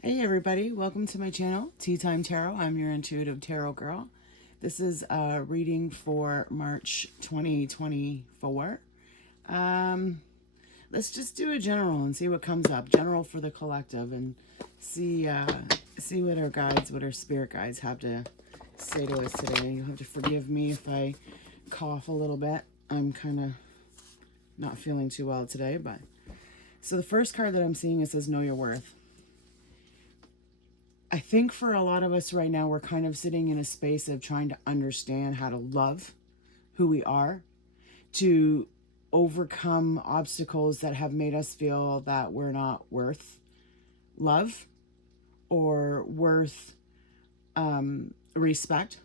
Hey everybody, welcome to my channel, Tea Time Tarot. I'm your intuitive tarot girl. This is a reading for March 2024. Let's just do a general and see what comes up. General for the collective, and see what our guides, what our spirit guides have to say to us today. You'll have to forgive me if I cough a little bit. I'm kind of not feeling too well today, but so the first card that I'm seeing, it says know your worth. I think for a lot of us right now, we're kind of sitting in a space of trying to understand how to love who we are, to overcome obstacles that have made us feel that we're not worth love or worth respect.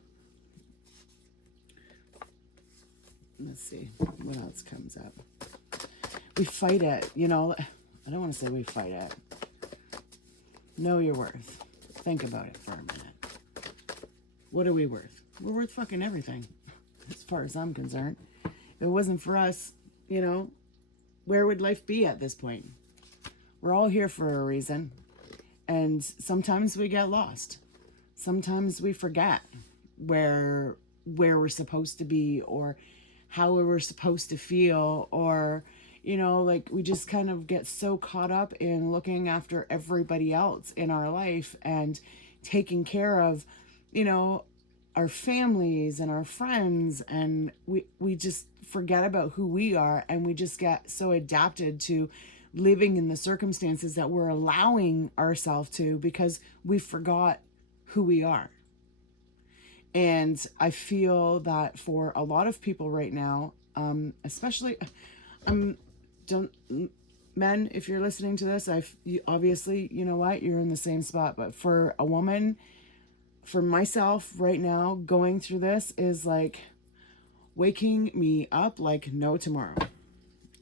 Let's see what else comes up. We fight it, I don't want to say we fight it. Know your worth. Think about it for a minute. What are we worth? We're worth fucking everything, as far as I'm concerned. If it wasn't for us, where would life be at this point? We're all here for a reason. And sometimes we get lost. Sometimes we forget where we're supposed to be, or how we were supposed to feel, or we just kind of get so caught up in looking after everybody else in our life and taking care of, our families and our friends. And we just forget about who we are, and we just get so adapted to living in the circumstances that we're allowing ourselves to, because we forgot who we are. And I feel that for a lot of people right now, especially, don't, men, if you're listening to this, obviously, you know what, you're in the same spot. But for a woman, for myself right now, going through this is like waking me up like no tomorrow.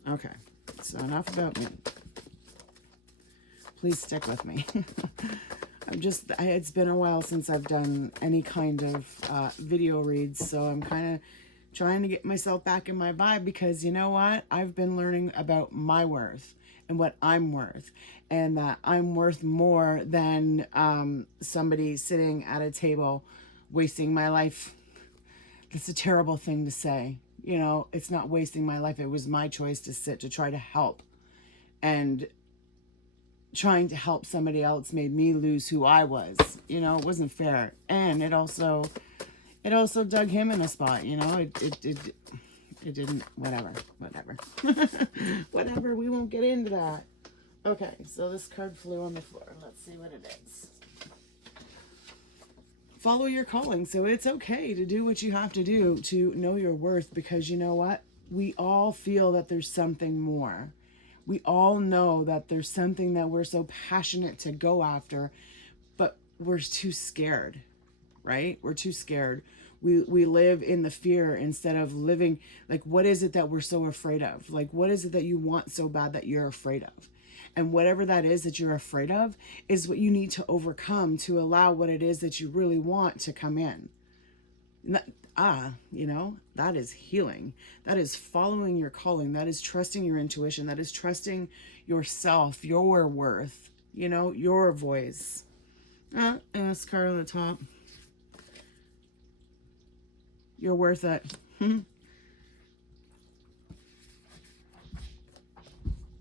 Okay, so enough about me. Please stick with me. It's been a while since I've done any kind of video reads, so I'm kind of trying to get myself back in my vibe, because you know what? I've been learning about my worth and what I'm worth, and that I'm worth more than somebody sitting at a table wasting my life. That's a terrible thing to say. It's not wasting my life. It was my choice to sit to try to help. And trying to help somebody else made me lose who I was. It wasn't fair. And it also dug him in a spot. It didn't, whatever. Whatever, we won't get into that. Okay, so this card flew on the floor. Let's see what it is. Follow your calling. So it's okay to do what you have to do to know your worth, because you know what? We all feel that there's something more. We all know that there's something that we're so passionate to go after, but we're too scared, right? We're too scared. We live in the fear instead of living, like, what is it that we're so afraid of? Like, what is it that you want so bad that you're afraid of? And whatever that is that you're afraid of is what you need to overcome to allow what it is that you really want to come in. That is healing. That is following your calling. That is trusting your intuition. That is trusting yourself, your worth, your voice. And this card on the top. You're worth it. And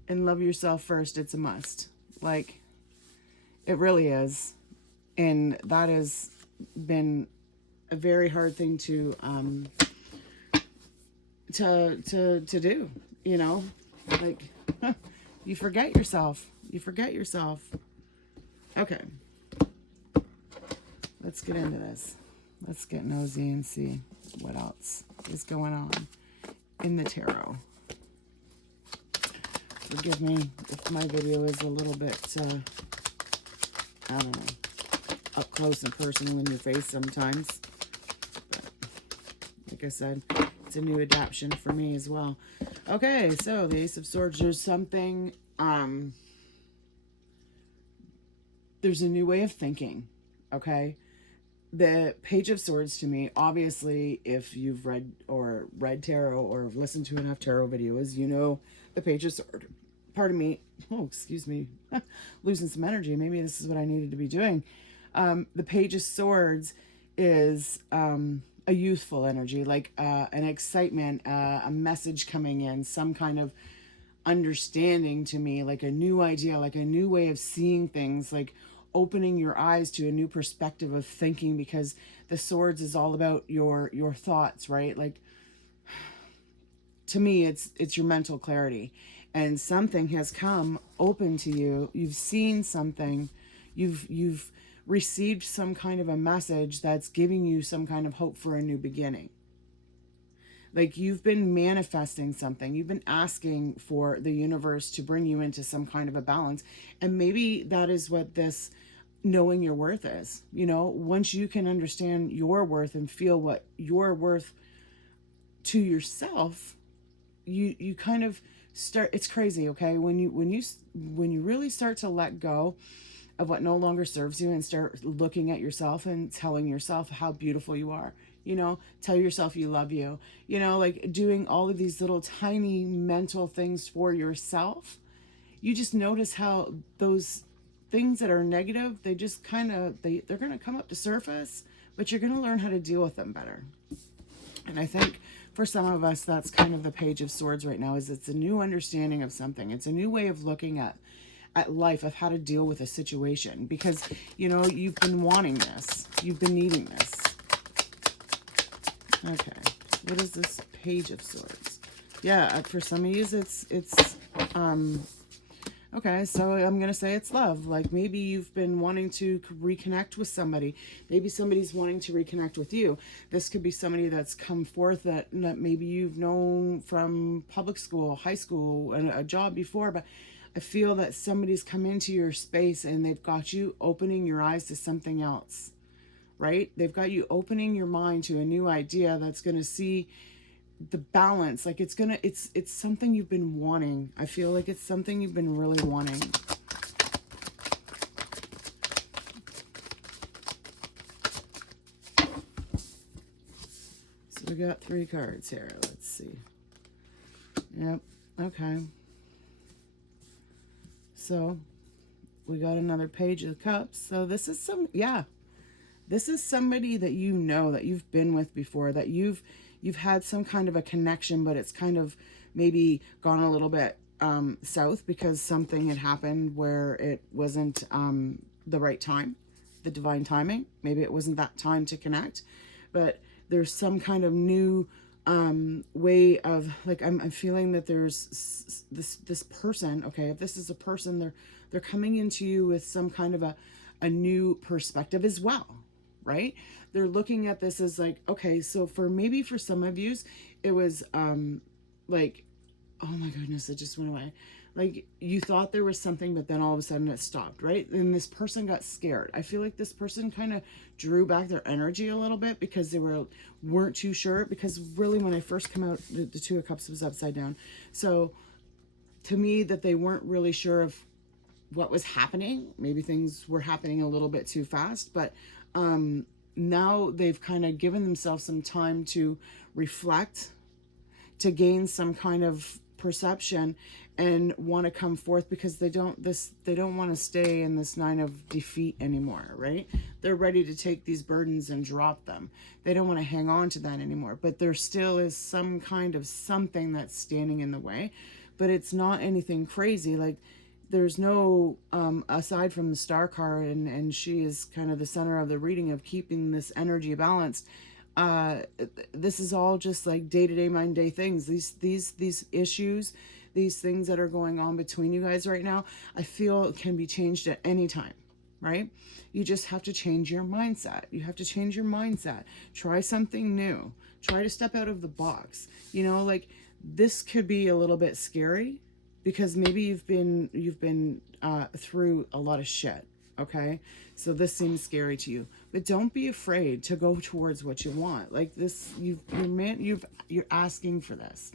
love yourself first. It's a must. Like, it really is. And that has been a very hard thing to do, like, you forget yourself. Okay, let's get into this. Let's get nosy and see what else is going on in the tarot. Forgive me if my video is a little bit I don't know, up close and personal in your face sometimes. But like I said, it's a new adaptation for me as well. Okay, so the Ace of Swords, there's something, there's a new way of thinking, okay? The Page of Swords, to me, obviously, if you've read tarot or listened to enough tarot videos, the Page of Swords pardon me, oh, excuse me, losing some energy. Maybe this is what I needed to be doing. The Page of Swords is a youthful energy, like an excitement, a message coming in, some kind of understanding to me, like a new idea, like a new way of seeing things, like opening your eyes to a new perspective of thinking, because the swords is all about your thoughts, right? Like, to me, it's your mental clarity, and something has come open to you. You've seen something, you've received some kind of a message that's giving you some kind of hope for a new beginning. Like, you've been manifesting something, you've been asking for the universe to bring you into some kind of a balance, and maybe that is what this knowing your worth is. You know, once you can understand your worth and feel what you're worth to yourself, you kind of start, it's crazy, okay, when you really start to let go of what no longer serves you and start looking at yourself and telling yourself how beautiful you are. You know, tell yourself you love you. You know, like doing all of these little tiny mental things for yourself. You just notice how those things that are negative, they just kind of, they're going to come up to surface, but you're going to learn how to deal with them better. And I think for some of us, that's kind of the Page of Swords right now, is it's a new understanding of something. It's a new way of looking at life, of how to deal with a situation, because, you know, you've been wanting this, you've been needing this. Okay, what is this Page of Swords? Yeah, for some of you, it's okay, so I'm going to say it's love. Like, maybe you've been wanting to reconnect with somebody. Maybe somebody's wanting to reconnect with you. This could be somebody that's come forth that maybe you've known from public school, high school, and a job before, but I feel that somebody's come into your space and they've got you opening your eyes to something else, right? They've got you opening your mind to a new idea that's going to see the balance. Like, it's something you've been wanting. I feel like it's something you've been really wanting. So we got 3 cards here. Let's see. Yep. Okay. So we got another Page of Cups. So this is this is somebody that you know, that you've been with before, that you've had some kind of a connection, but it's kind of maybe gone a little bit south because something had happened where it wasn't the right time, the divine timing. Maybe it wasn't that time to connect, but there's some kind of new way of, like, I'm feeling that there's this person. Okay, if this is a person, they're coming into you with some kind of a new perspective as well, right? They're looking at this as like, okay, so for some of you, it was like, oh my goodness, it just went away. Like, you thought there was something, but then all of a sudden it stopped, right? And this person got scared. I feel like this person kind of drew back their energy a little bit because they weren't too sure. Because really, when I first come out, the 2 of Cups was upside down. So to me, that they weren't really sure of what was happening. Maybe things were happening a little bit too fast, but now they've kind of given themselves some time to reflect, to gain some kind of perception, and want to come forth, because they don't want to stay in this 9 of defeat anymore, right? They're ready to take these burdens and drop them. They don't want to hang on to that anymore, but there still is some kind of something that's standing in the way, but it's not anything crazy. Like, there's no aside from the Star card, and she is kind of the center of the reading of keeping this energy balanced. This is all just like day-to-day, mind-day things. These issues, these things that are going on between you guys right now, I feel can be changed at any time, right? You just have to change your mindset. You have to change your mindset. Try something new. Try to step out of the box. You know, like, this could be a little bit scary because maybe you've been through a lot of shit. Okay, so this seems scary to you, but don't be afraid to go towards what you want. Like this, you're asking for this.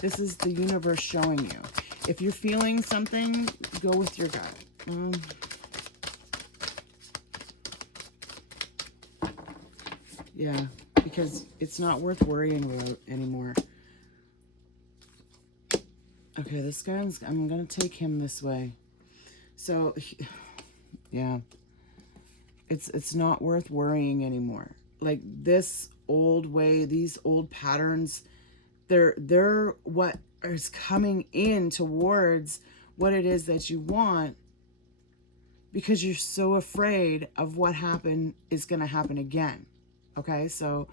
This is the universe showing you. If you're feeling something, go with your gut. Yeah, because it's not worth worrying about anymore. Okay, this guy, I'm going to take him this way. So, yeah, it's not worth worrying anymore. Like this old way, these old patterns, they're what is coming in towards what it is that you want, because you're so afraid of what happened is going to happen again. Okay, so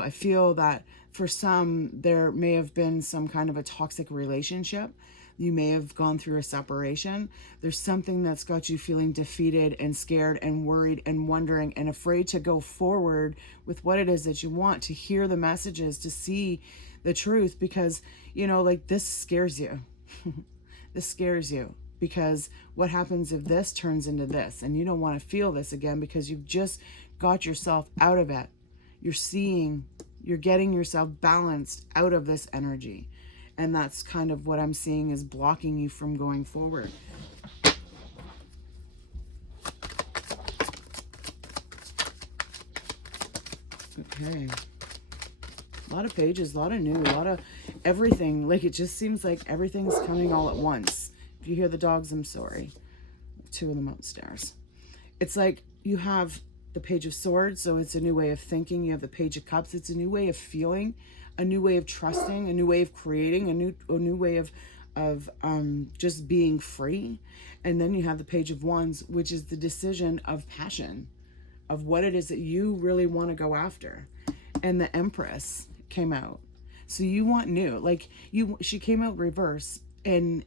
I feel that for some there may have been some kind of a toxic relationship. You may have gone through a separation. There's something that's got you feeling defeated and scared and worried and wondering and afraid to go forward with what it is that you want, to hear the messages, to see the truth, because, you know, like this scares you. This scares you, because what happens if this turns into this, and you don't want to feel this again because you've just got yourself out of it. You're getting yourself balanced out of this energy. And that's kind of what I'm seeing is blocking you from going forward. Okay. A lot of pages, a lot of new, a lot of everything. Like, it just seems like everything's coming all at once. If you hear the dogs, I'm sorry. 2 of them upstairs. It's like you have the Page of Swords, so it's a new way of thinking. You have the Page of Cups. It's a new way of feeling, a new way of trusting, a new way of creating, a new way of just being free. And then you have the Page of Wands, which is the decision of passion, of what it is that you really want to go after. And the Empress came out. So you want new. Like, she came out reverse, and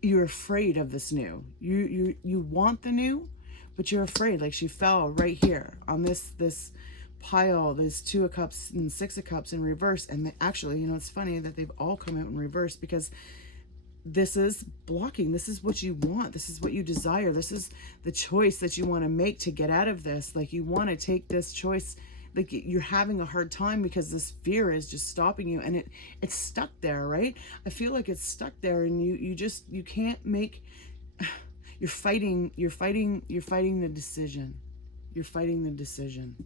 you're afraid of this new. You want the new, but you're afraid. Like, she fell right here on this pile, this 2 of Cups and 6 of Cups in reverse. And actually, you know, it's funny that they've all come out in reverse, because this is blocking. This is what you want. This is what you desire. This is the choice that you want to make to get out of this. Like, you want to take this choice. Like, you're having a hard time because this fear is just stopping you, and it's stuck there, right? I feel like it's stuck there, and you can't make. You're fighting the decision. You're fighting the decision.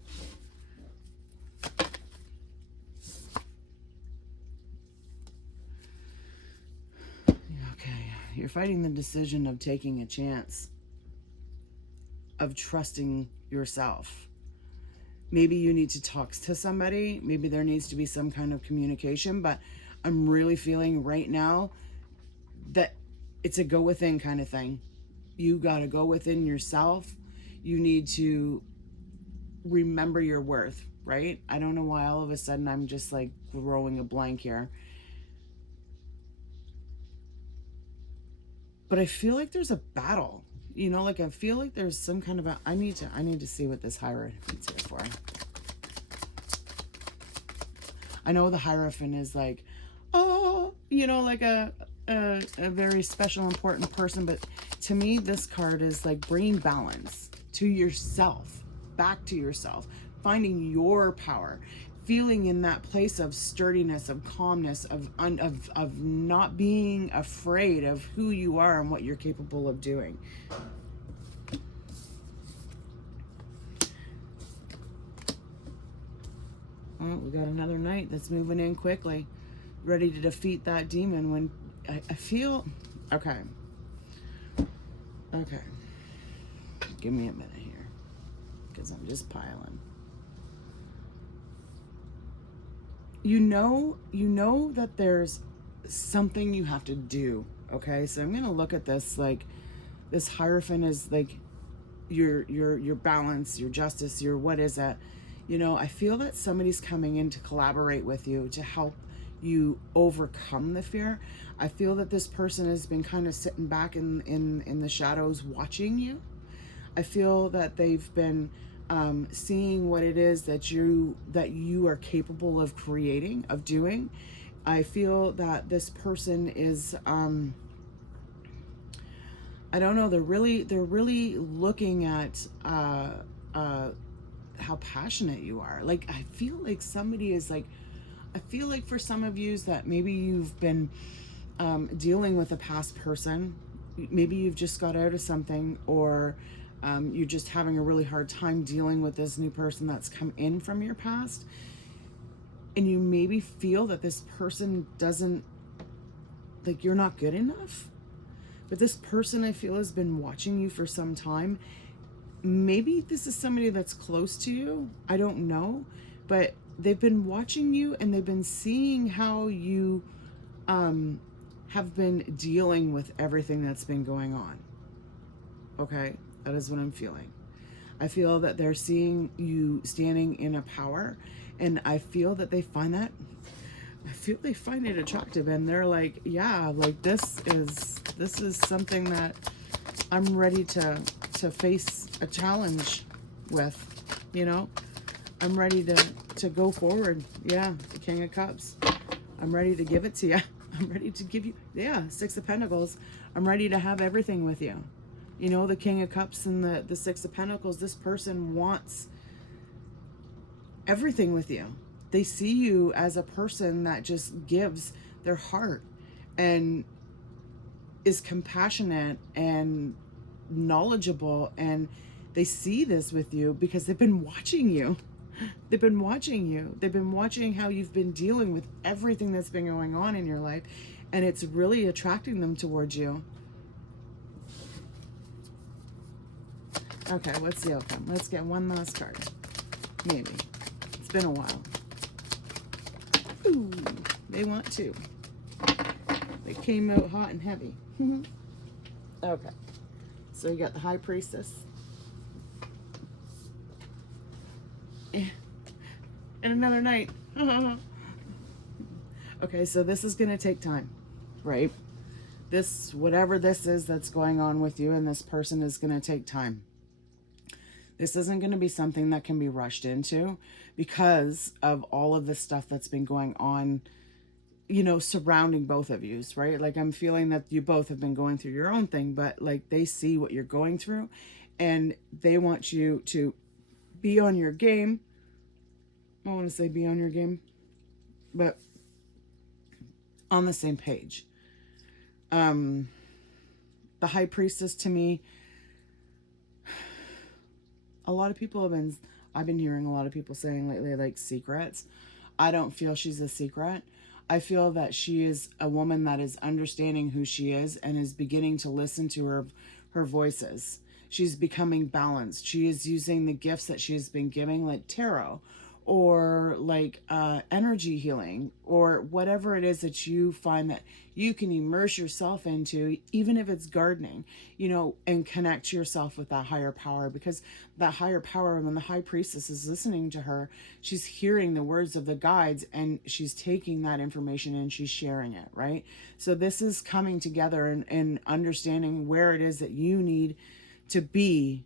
Okay, you're fighting the decision of taking a chance, of trusting yourself. Maybe you need to talk to somebody. Maybe there needs to be some kind of communication, but I'm really feeling right now that it's a go within kind of thing. You got to go within yourself. You need to remember your worth, right? I don't know why all of a sudden I'm just like throwing a blank here. But I feel like there's a battle. You know, like I feel like there's some kind of a, I need to see what this Hierophant's here for. I know the Hierophant is like, oh, you know, like a very special, important person. But to me, this card is like bringing balance to yourself, back to yourself, finding your power, feeling in that place of sturdiness, of calmness, of not being afraid of who you are and what you're capable of doing. Oh, we got another knight that's moving in quickly, ready to defeat that demon. When I feel, okay, give me a minute here, because I'm just piling. You know that there's something you have to do. Okay, so I'm gonna look at this like this Hierophant is like your balance, your justice, your what is it? You know, I feel that somebody's coming in to collaborate with you to help you overcome the fear. I feel that this person has been kind of sitting back in the shadows watching you. I feel that they've been seeing what it is that you are capable of creating, of doing. I feel that this person is I don't know, they're really looking at how passionate you are. Like, I feel like somebody is like, I feel like for some of you that maybe you've been dealing with a past person. Maybe you've just got out of something, or you're just having a really hard time dealing with this new person that's come in from your past. And you maybe feel that this person doesn't like you're not good enough. But this person, I feel, has been watching you for some time. Maybe this is somebody that's close to you. I don't know. But they've been watching you, and they've been seeing how you have been dealing with everything that's been going on. Okay? That is what I'm feeling. I feel that they're seeing you standing in a power, and I feel that they find it attractive, and they're like, yeah, like this is something that I'm ready to face a challenge with, you know. I'm ready to go forward. Yeah, the King of Cups. I'm ready to give it to you. I'm ready to give you, yeah, Six of Pentacles. I'm ready to have everything with you. You know, the King of Cups and the Six of Pentacles, this person wants everything with you. They see you as a person that just gives their heart and is compassionate and knowledgeable, and they see this with you because they've been watching you. They've been watching you. They've been watching how you've been dealing with everything that's been going on in your life, and it's really attracting them towards you. Okay, what's the outcome? Let's get one last card. Maybe. It's been a while. Ooh, they want two. They came out hot and heavy. Okay. So you got the High Priestess. And another Knight. Okay, so this is going to take time, right? This, whatever this is that's going on with you and this person, is going to take time. This isn't going to be something that can be rushed into because of all of the stuff that's been going on, you know, surrounding both of you, right? Like, I'm feeling that you both have been going through your own thing, but like they see what you're going through and they want you to be on your game. I want to say be on your game, but on the same page. The High Priestess, to me, a lot of people I've been hearing a lot of people saying lately, like, secrets. I don't feel she's a secret. I feel that she is a woman that is understanding who she is and is beginning to listen to her voices. She's becoming balanced. She is using the gifts that she has been giving, like tarot, or like energy healing, or whatever it is that you find that you can immerse yourself into, even if it's gardening, you know, and connect yourself with that higher power. Because that higher power, when the High Priestess is listening to her, she's hearing the words of the guides and she's taking that information and she's sharing it, right? So this is coming together and understanding where it is that you need to be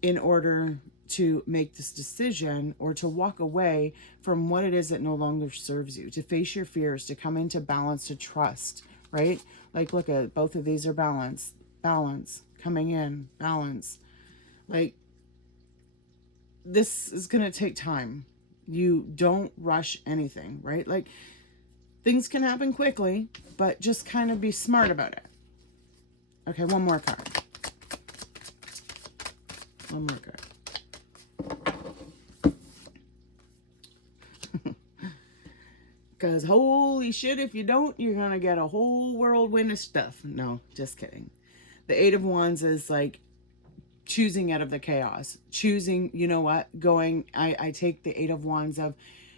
in order to make this decision, or to walk away from what it is that no longer serves you, to face your fears, to come into balance, to trust, right? Like, look at both of these are balance, coming in, balance. Like, this is going to take time. You don't rush anything, right? Like, things can happen quickly, but just kind of be smart about it. Okay, one more card. One more card. Because holy shit, if you don't, you're going to get a whole whirlwind of stuff. No, just kidding. The Eight of Wands is like choosing out of the chaos. Choosing, you know what, going, I take the Eight of Wands of,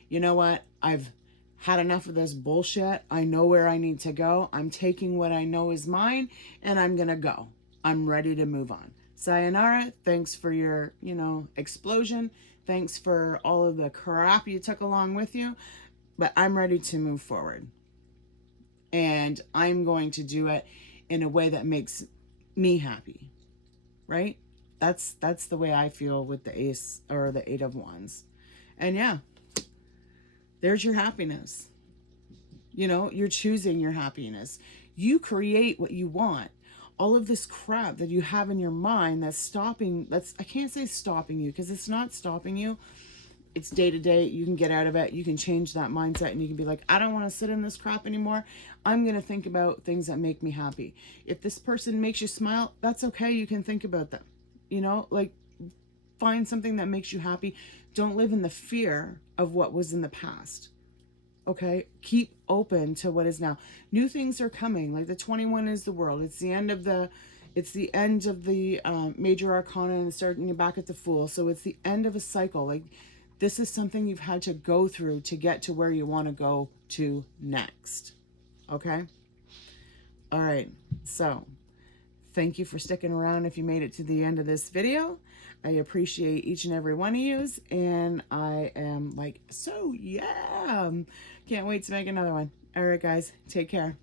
you know what, I've had enough of this bullshit. I know where I need to go. I'm taking what I know is mine and I'm going to go. I'm ready to move on. Sayonara. Thanks for your, you know, explosion. Thanks for all of the crap you took along with you. But I'm ready to move forward. And I'm going to do it in a way that makes me happy. Right? That's the way I feel with the Ace, or the Eight of Wands. And yeah, there's your happiness. You know, you're choosing your happiness. You create what you want. All of this crap that you have in your mind that's stopping, I can't say stopping you, because it's not stopping you. It's day to day. You can get out of it. You can change that mindset and you can be like, I don't want to sit in this crap anymore. I'm going to think about things that make me happy. If this person makes you smile, that's okay. You can think about them. You know, like, find something that makes you happy. Don't live in the fear of what was in the past. Okay, keep open to what is now. New things are coming. Like the 21 is the world. It's the end of the major arcana and starting back at the Fool. So it's the end of a cycle. Like this is something you've had to go through to get to where you want to go to next. Okay? All right. So thank you for sticking around if you made it to the end of this video. I appreciate each and every one of yous, and I am like, so yeah, can't wait to make another one. All right, guys, take care.